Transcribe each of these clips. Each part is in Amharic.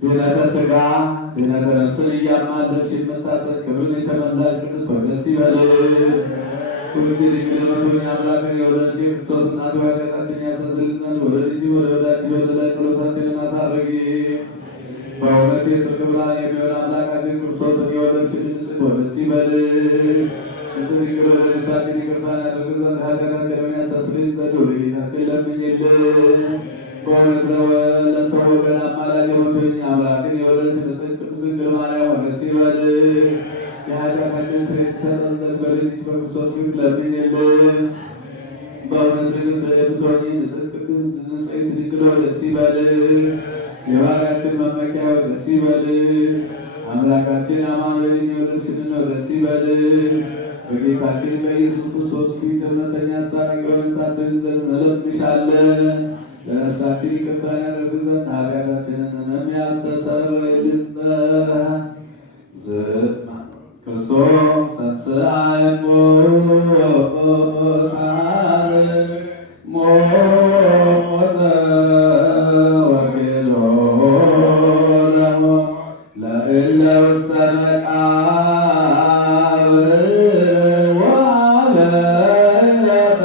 ድኅነተ ሥጋ ድኅነተ ነፍስን እያማለድሽ የምታሰጥ ክብርን የተመላሽ ቅድስት ሆይ ደስ ይበልሽ። ሁልጊዜ ድንግል የምትሆኚ አምላክን የወለድሽ የክርስቶስ እናቱ ኃጢአታችንን ያስተሰርይልን ዘንድ ወደ ልጅሽ ወደ ወዳጅሽ ወደ ላይ ጸሎታችንን አሳርጊ። በእውነት የጽድቅ ብርሃን የሚሆን አምላካችን ክርስቶስን የወለድሽልን ስትሆን ደስ ይበልሽ። ድንግል ወደ ነፍሳችን ይቅርታን ያደርግ ዘንድ ኃጢአታችንን ያስተሰርይልን ዘንድ ወደ ጌታችን ለምኝልን። በእውነት ለሰው ወገን አማላጅ የምትሆኚ አምላክን የወለድሽ ንጽሕት ቅድስት ድንግል ማርያም ሆይ ደስ ይበልሽ። የኃጢአታችንን ስርየት ይሰጠን ዘንድ በልጅሽ በክርስቶስ ፊት ለምኝልን። በእውነት ድንግል የምትሆኚ ንጽሕት ድንግል ሆይ ደስ ይበልሽ። የባህርያችን መመኪያ ሆይ ደስ ይበልሽ። አምላካችን አማኑኤልን የወለድሽልን ሆይ ደስ ይበልሽ። በጌታችን በኢየሱስ ክርስቶስ ፊት እውነተኛ አስታራቂ ሆነን ታሰሪን ዘንድ እንለምንሻለን። ለነፍሳችን ይቅርታን ያደርግ ዘንድ ኃጢአታችንን ያስተሰርይልን ዘንድ ክርስቶስ ተንሥአ እሙታን ሞተ ወኬሎ ለሞት ለእለ ውስተ መቃብር ወበዕለተ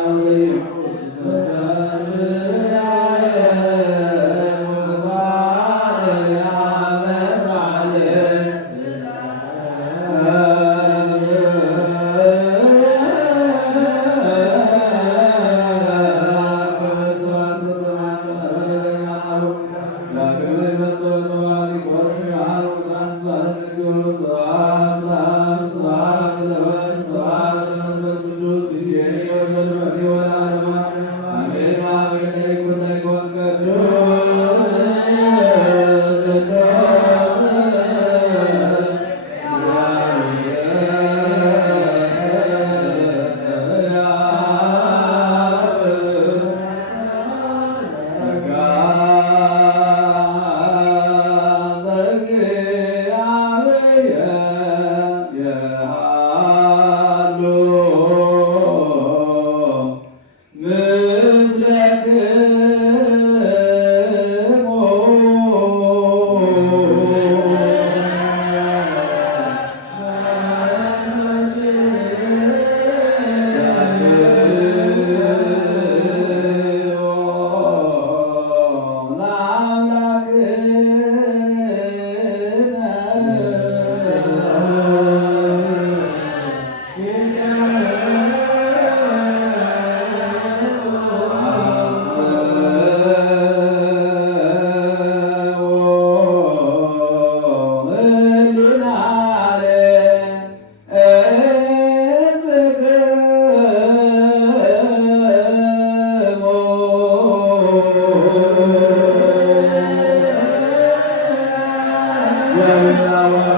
Hallelujah.